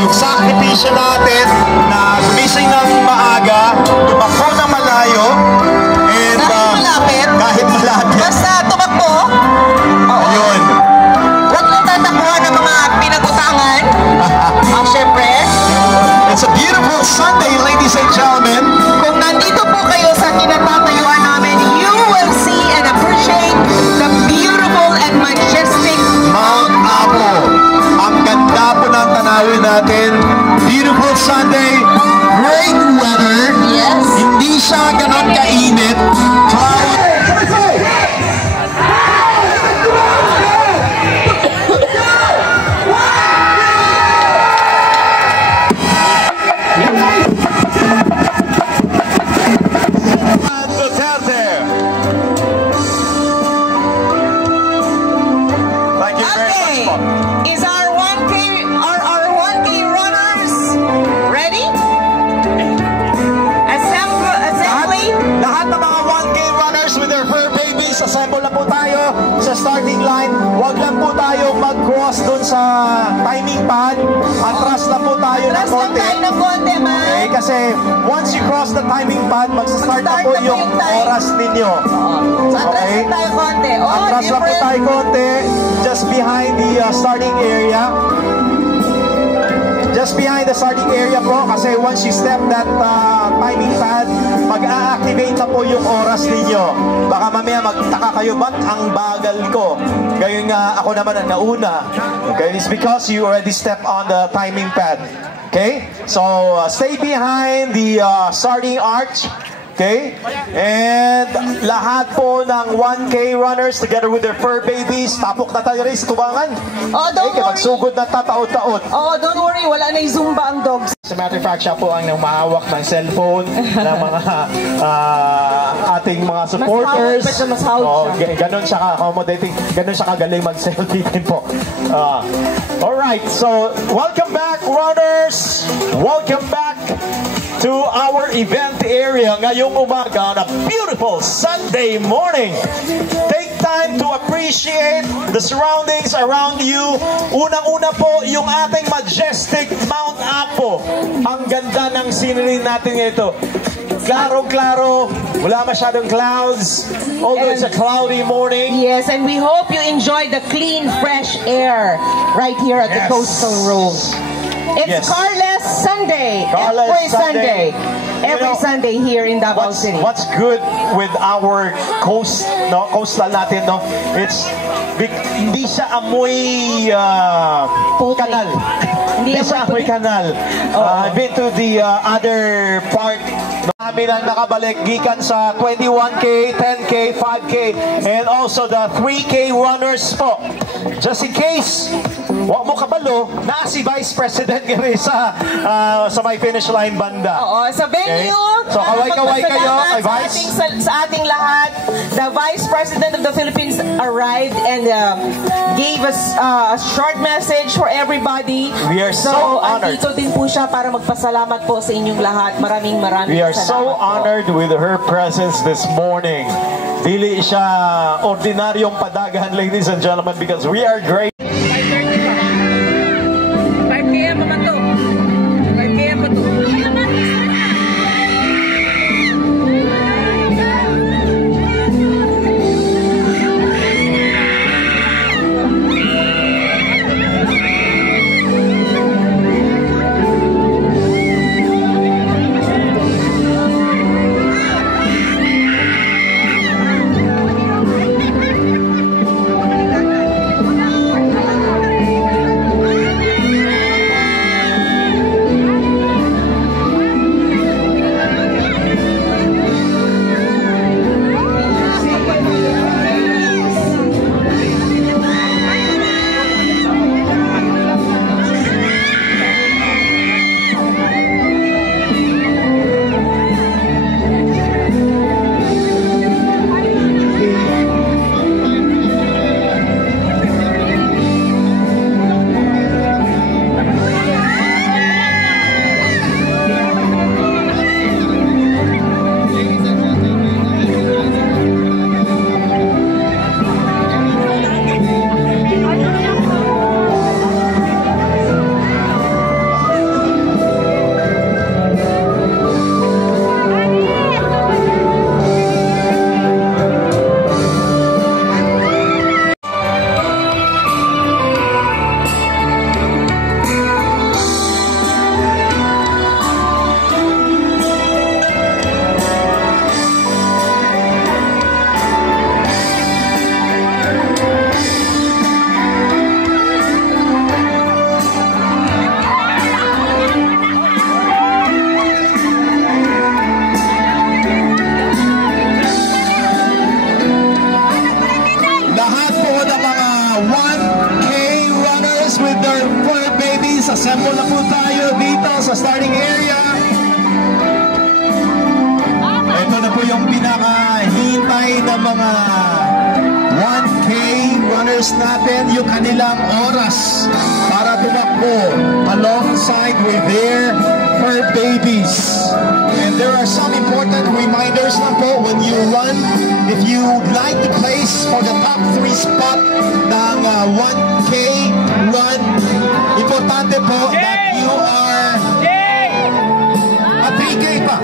Yung sakripisyo natin na gumising ng maaga, tumakbo ng malayo, and kahit malapit. Basta tumakbo. Ayun. Huwag mong tatakbuhan ng mga pinagutangan. Syempre. It's a beautiful Sunday, ladies and gentlemen. Kung nandito po kayo sa kinatatayuan namin, you will see and appreciate the beautiful and majestic Mount Apo. Ang ganda po ng tanawin natin. Beautiful Sunday. Great weather. Yes. Hindi siya ganon kainit. Is our 1K runners ready? Assembly? Lahat ng mga 1K runners with their fur babies, assemble na po tayo sa starting line. Huwag lang po tayo mag-cross dun sa timing pad. Atras na po tayo ng konti. Okay, kasi once you cross the timing pad, mag-start na po yung oras ninyo. So atras na tayo konti. Atras na po tayo konti. Just behind the starting area. Just behind the starting area po, kasi once you step that timing pad, mag-a-activate na po yung oras ninyo. Baka mamaya magtaka kayo, ba't ang bagal ko? Gayon nga ako naman ang nauna. Okay, it's because you already step on the timing pad. Okay, so stay behind the starting arch. Okay? And lahat po ng 1K runners together with their fur babies, tapok na tayo rin sa tubangan. Don't worry. Magsugod na tataot-taot. Don't worry. Wala na yung Zumba ang dogs. As a matter of fact, siya po ang mahawak ng cellphone ng mga ating mga supporters. Mas hawak siya. Ganon siya ka-accommodating. Ganon siya kagaling mag-selfie din po. Alright, so welcome back, runners! Welcome back to our event area ngayong umaga on a beautiful Sunday morning. Take time to appreciate the surroundings around you. Unang-una po yung ating majestic Mount Apo. Ang ganda ng scenery natin ito. Klaro-klaro, wala masyadong clouds, although it's a cloudy morning. Yes, and we hope you enjoy the clean, fresh air right here at the Coastal Room. It's Carless Sunday. Every Sunday. Every Sunday here in Davao City. What's good with our coastal natin, no? It's hindi siya amoy kanal. Hindi siya amoy kanal. I've been to the other part. Kami lang nakabalik gikan sa 21K, 10K, 5K, and also the 3K runners po. Just in case, wag mo kabalo, na si Vice President Gary sa may finish line banda. Sa venue. Okay? So kaway-kaway kayo kay Vice. Sa ating lahat, the Vice President of the Philippines arrived and gave us a short message for everybody. We are so honored. Andito din po siya para magpasalamat po sa inyong lahat. Maraming We are so honored with her presence this morning. Dili siya ordinaryong padagahan, ladies and gentlemen, because we are great. tayo dito sa starting area. Ito na po yung pinakahintay na mga 1K runners natin, yung kanilang oras para tumakbo alongside with their fur babies. And there are some important reminders na po when you run. If you like to place for the top 3 spot ng 1K run, importante po that you are a 3K pa.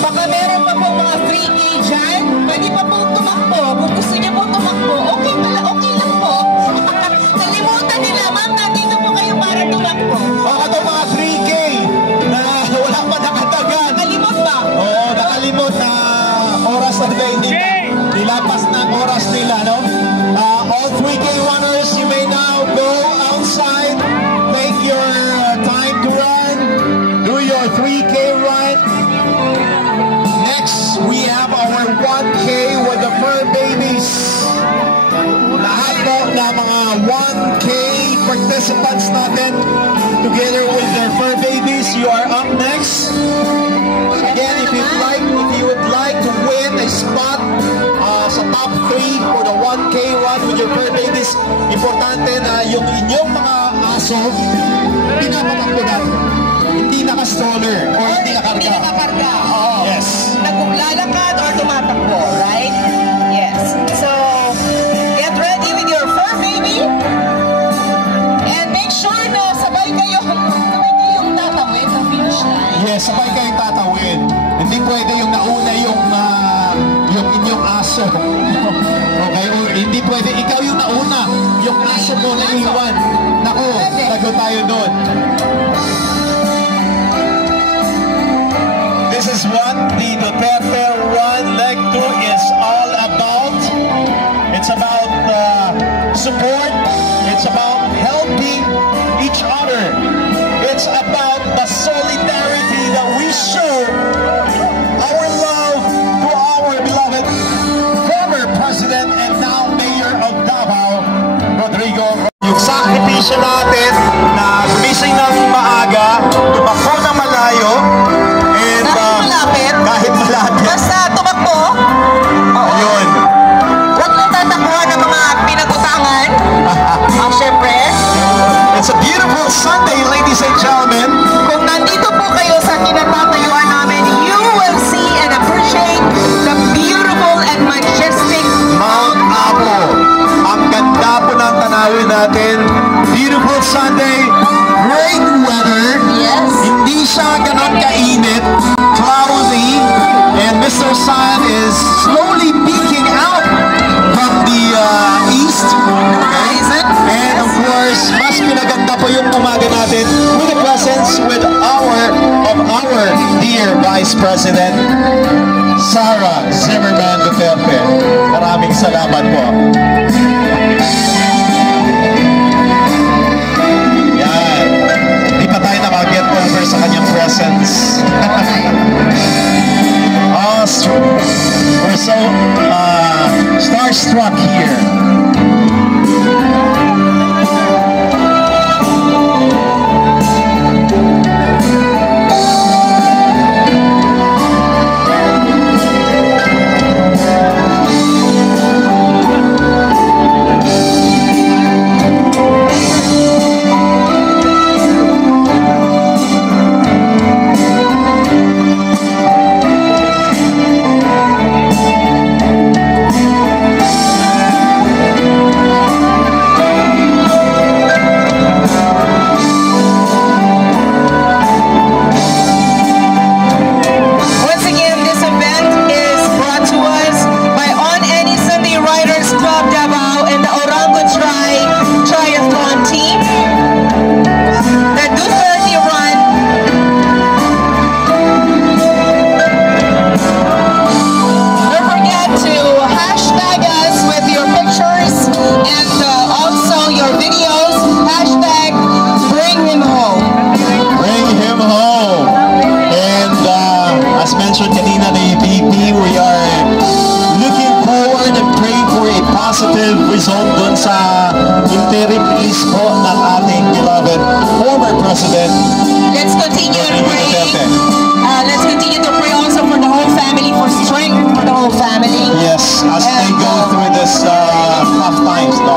Baka meron pa po mga 3K dyan. Pwede pa po tumakbo. Kung gusto niyo po tumakbo, okay lang po. Kalimutan nila, ma'am, nandito po kayo para tumakbo. Baka ito mga 3K na wala pa nakatagan. Nakalimot ba? Oo, nakalimot na oras na nila. Nilapas na ang oras nila, no? All 3K runners, you may now go outside, make your time to run, do your 3K run. Next, we have our 1K with the fur babies. Lahat po na mga 1K participants natin, together with their fur babies, you are up next. Again, if you would like to win a spot sa top 3 for the 1K run with your fur babies, importante na yung inyong mga aso, pinapatakbo natin. Hindi naka-stroller or hindi nakarga. Hindi nakakarga, oo. Yes. Naglalakad or tumatakbo, right? Yes. So, get ready with your fur baby. And make sure na sabay kayong tatawid sa finish line. Yes, sabay kayong tatawid. Hindi pwede yung nauna yung inyong aso. Okay? Or hindi pwede ikaw yung nauna, yung aso mo na iwan. Naku, tago tayo doon. This is what the Duterte Run Leg 2 is all about. It's about support. It's about helping each other. It's about the solidarity that we show our love to our beloved former president and now mayor of Davao, Rodrigo. Yung sakripisyo natin na gumising ng maaga, tumakbo ng malayo, and kahit malapit. Basta tumakbo. Ayun. Huwag lang tatakbuhan ng mga pinagutangan. Siyempre. It's a beautiful Sunday, ladies and gentlemen. Kung nandito po kayo sa kinatatayuan namin, you will see and appreciate the beautiful and majestic Mount Apo. Ang ganda po ng tanawin natin. Beautiful Sunday. Great weather. Yes. Hindi siya ganon kainit. Cloudy. And Mr. Sun is slowly peeking out from the east. horizon. And of course, mas pinaganda po yung umaga natin with the presence with our dear Vice President Sara Zimmerman Duterte. Maraming salamat po. Yan. Di pa tayo nakaget over sa kanyang presence. We're so starstruck here. positive result dun sa interim release po ng ating beloved former President. Let's continue to pray. Let's continue to pray also for the whole family, for strength for the whole family. Yes, as they go through this tough times, no?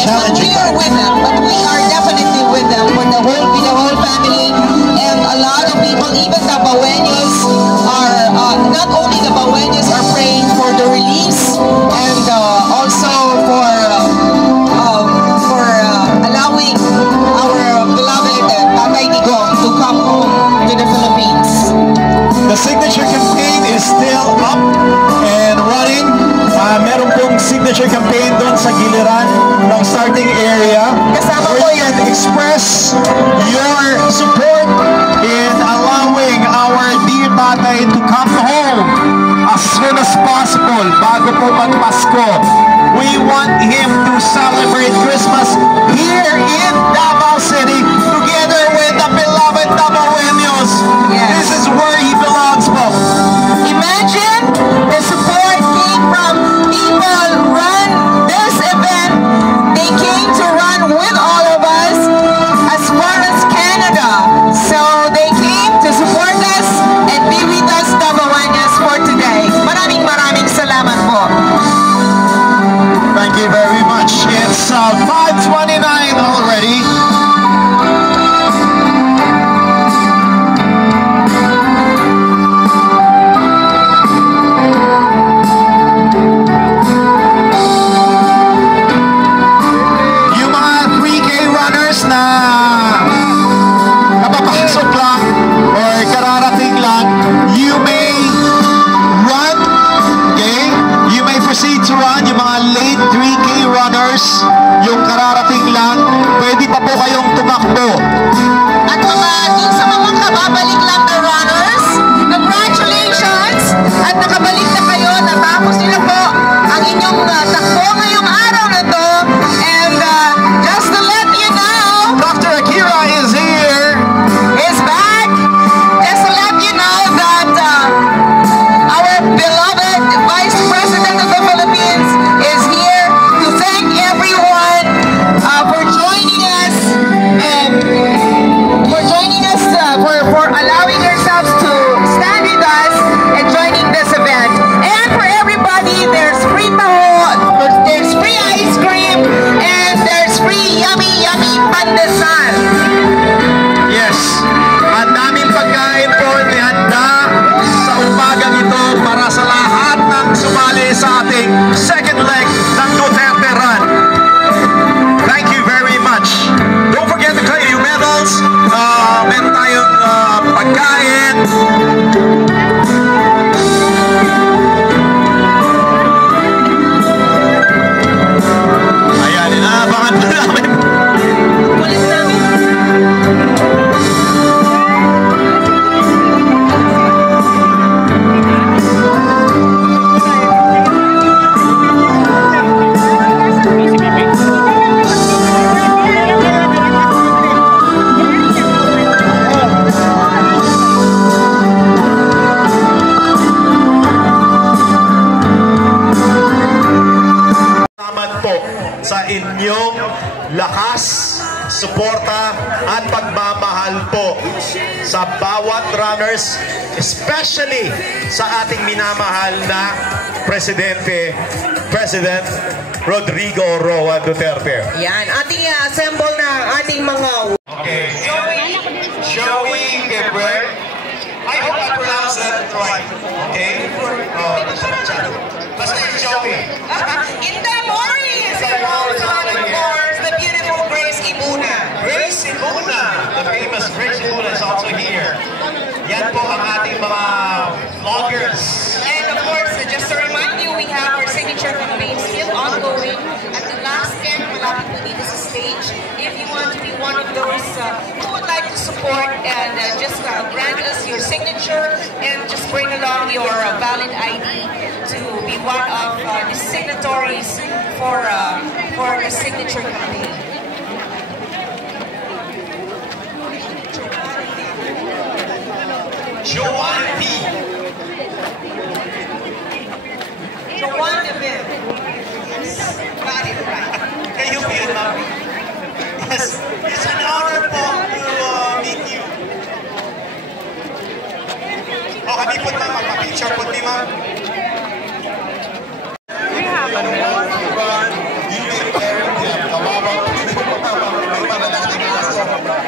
Challenging times. We are with them, but we are definitely with them with the whole family, and a lot of people, even the Baweños are not only the Baweños are praying for the release and also for allowing our beloved Tatay Digong to come home to the Philippines. The signature campaign is still up and running. Meron pong signature campaign doon sa giliran ng starting area. Kasama where you can express your support in allowing our dear tatay to come home as soon as possible bago po magpasko. We want him to celebrate Christmas here in Davao City together with the beloved Davaoeños. Yes. This is where he belongs po. Imagine the support came from people run this event. They came to run with all of us as far as Canada. So they came to support us and be with us, Davaoeños, for today. Maraming salamat po. Thank you very much. It's 5:29 already. Yung mga 3K runners na kapapasok lang or kararating lang, you may run, okay? You may proceed to run. Yung mga late 3K runners, yung kararating lang, pwede pa po kayong tumakbo. At dun sa mga kababalik lang na runners, congratulations! At nakabalik na kayo, natapos nila po ang inyong takbo ngayong araw na to. And just to let you know, Dr. Akira is here. is back. Just to let you know that our beloved Vice President of the Philippines is here to thank everyone for joining us and for allowing yourselves to stand with us and joining this event. And for everybody, there's free taho, there's free ice cream, and there's free yummy pandesal. Yes. Ang daming pagkain po ihanda sa umagang ito para sa lahat ng sumali sa ating second leg ng Duterte Run. Thank you very much. Don't forget to claim your medals. Meron tayong pagkain. Ayan, inaabangan po namin. Ulit namin. Salamat po sa inyong lakas, suporta at pagmamahal po sa bawat runners, especially sa ating minamahal na President Rodrigo Roa Duterte. Yan, ating assemble na ating mga... Okay. Joey Gabriel. I hope I pronounced that right. Okay? Basta Joey. Inday Morris! And also, of course, the beautiful Grace Ibuna. Grace Ibuna. The famous Grace Ibuna is also here. Yan po ang ating mga vloggers. And of course, just to remind you, we have our signature campaign still ongoing. At the last end, malapit po dito sa stage. If you want to be one of those who would like to support and just grant us your signature and just bring along your valid ID to be one of the signatories for the signature campaign. Joanne P. Joanne Devin. Yes, it's an honor po to meet you. O, kami po na magpa-picture po ni ma'am. We have a minute. You take care of them.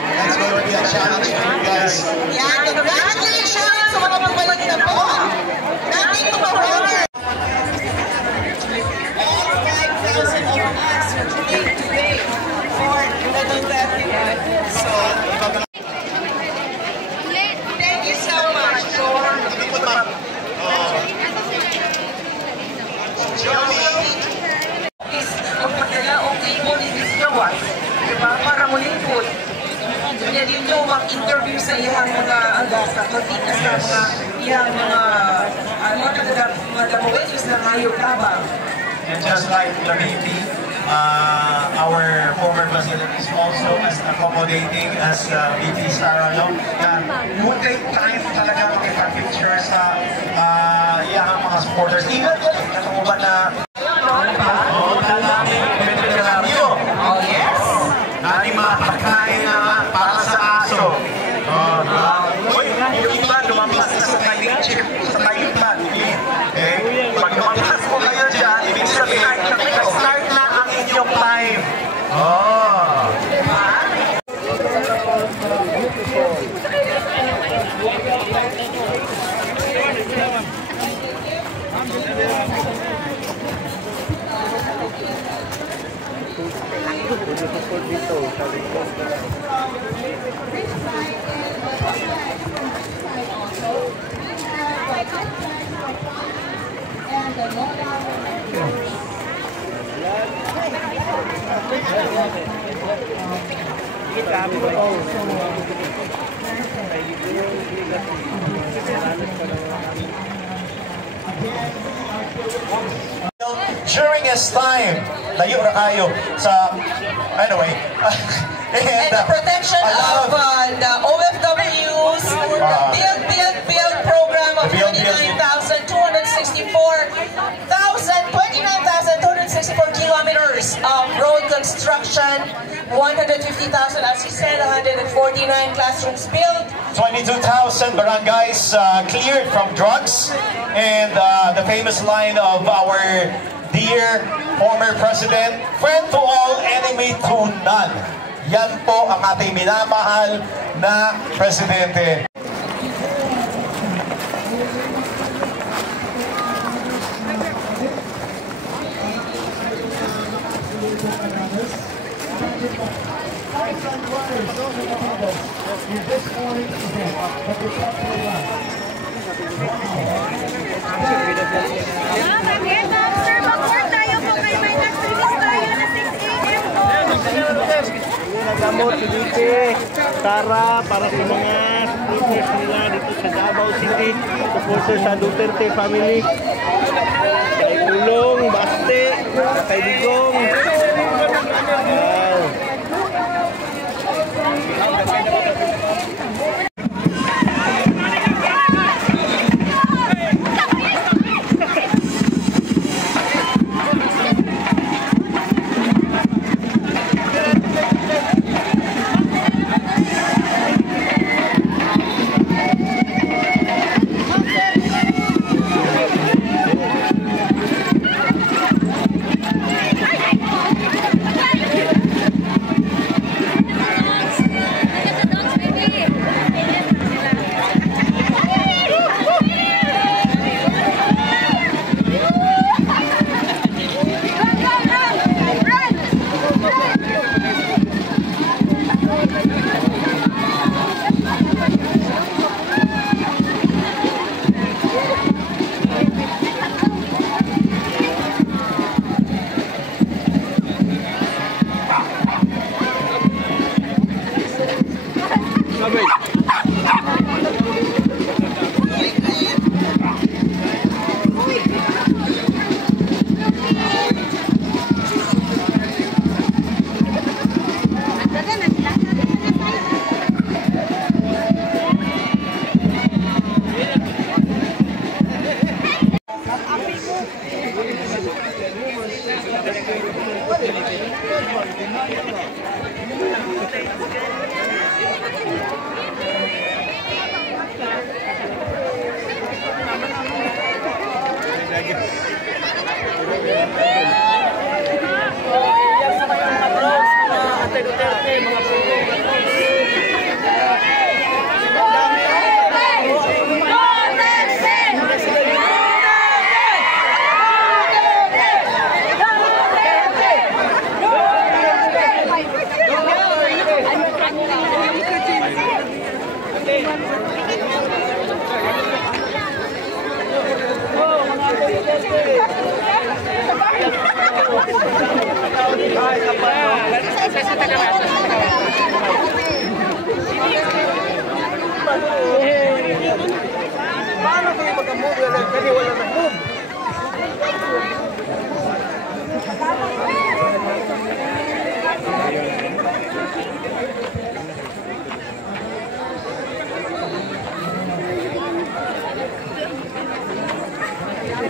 That's going to be a challenge for you guys. Yeah, congratulations sa mga pagbalik na po. Nothing to brother. All 5,000 of us are today for the Duterte. So, thank you so much for magpadala o kimo ni Miss Jawas, diba? Para mulingkod. Kanya dito mag-interview sa iyang mga agasa, magtikas sa mga iyang mga damuetos na ngayong tabang. And just like the VP, our former president is also as accommodating as VP Sara, no? Would take time talaga makipag-picture sa iyang mga supporters. Even katong ba na Oh, yes. Nani mga pagkain na para sa aso. Uy, yung iba lumampas na sa tayupan. Okay? Pag lumampas mo kayo dyan, ibig sabihin, start na ang inyong time. During his time, layo na kayo sa, anyway, And the protection of the OFWs, build program of 29,264 kilometers of road construction, 150,000, as you said, 149 classrooms built. 22,000 barangays cleared from drugs, and the famous line of our dear former president, friend to all, enemy to none. Yan po ang ating minamahal na presidente. Nagamot si Dite, Sara, para sa mga supporters nila dito sa Davao City, supporters sa Duterte family. Kay Kulong, Baste, kay Digong.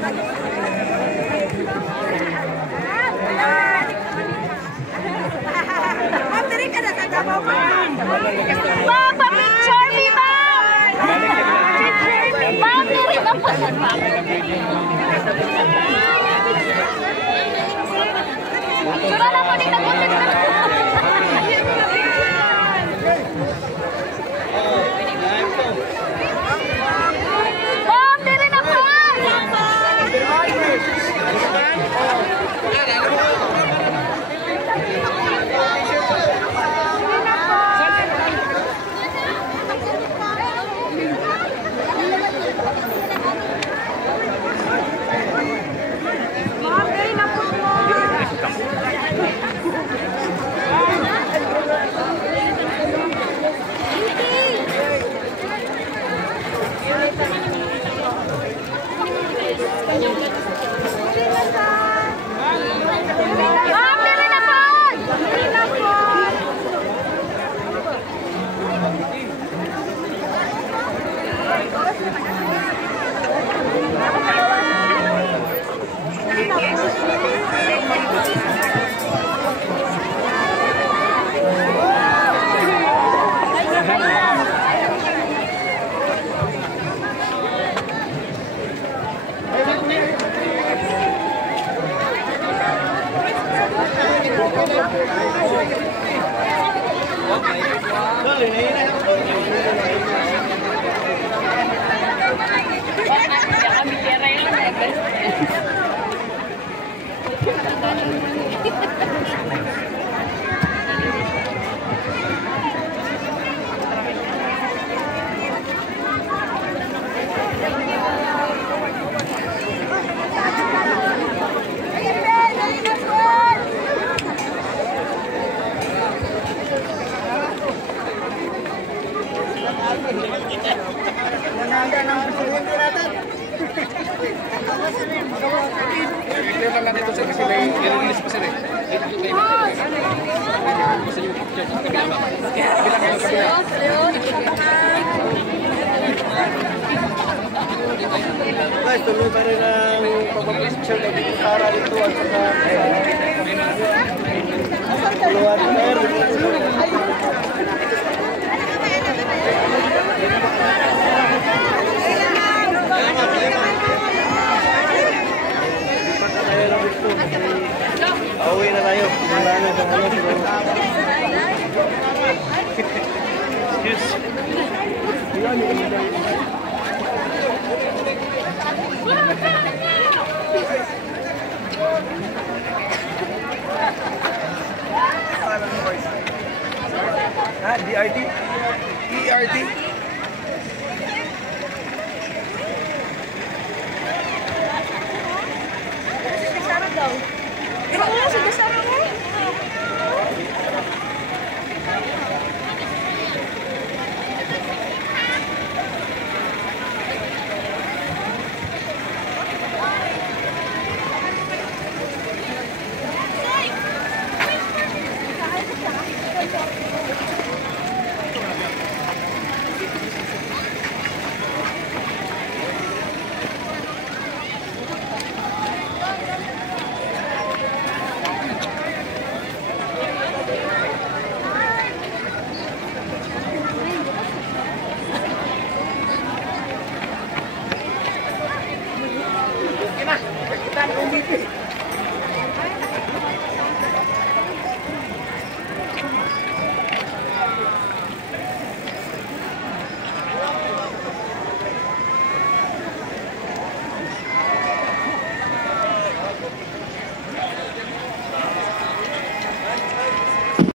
Papa, picture me, ma'am! Ma'am, diri na po. Sura na po, di nagulit na. Ma'am, diri na po. Ma'am, diri na po. Diri na po. Guys, tuloy pa rin ang pagpapicture na dito para dito at saka puluhan na Pauwi na tayo. Wala na sa ano. Yes. DRT? ERT? Sarap daw. Ikaw mo, sige, sarap mo. Kita, kita,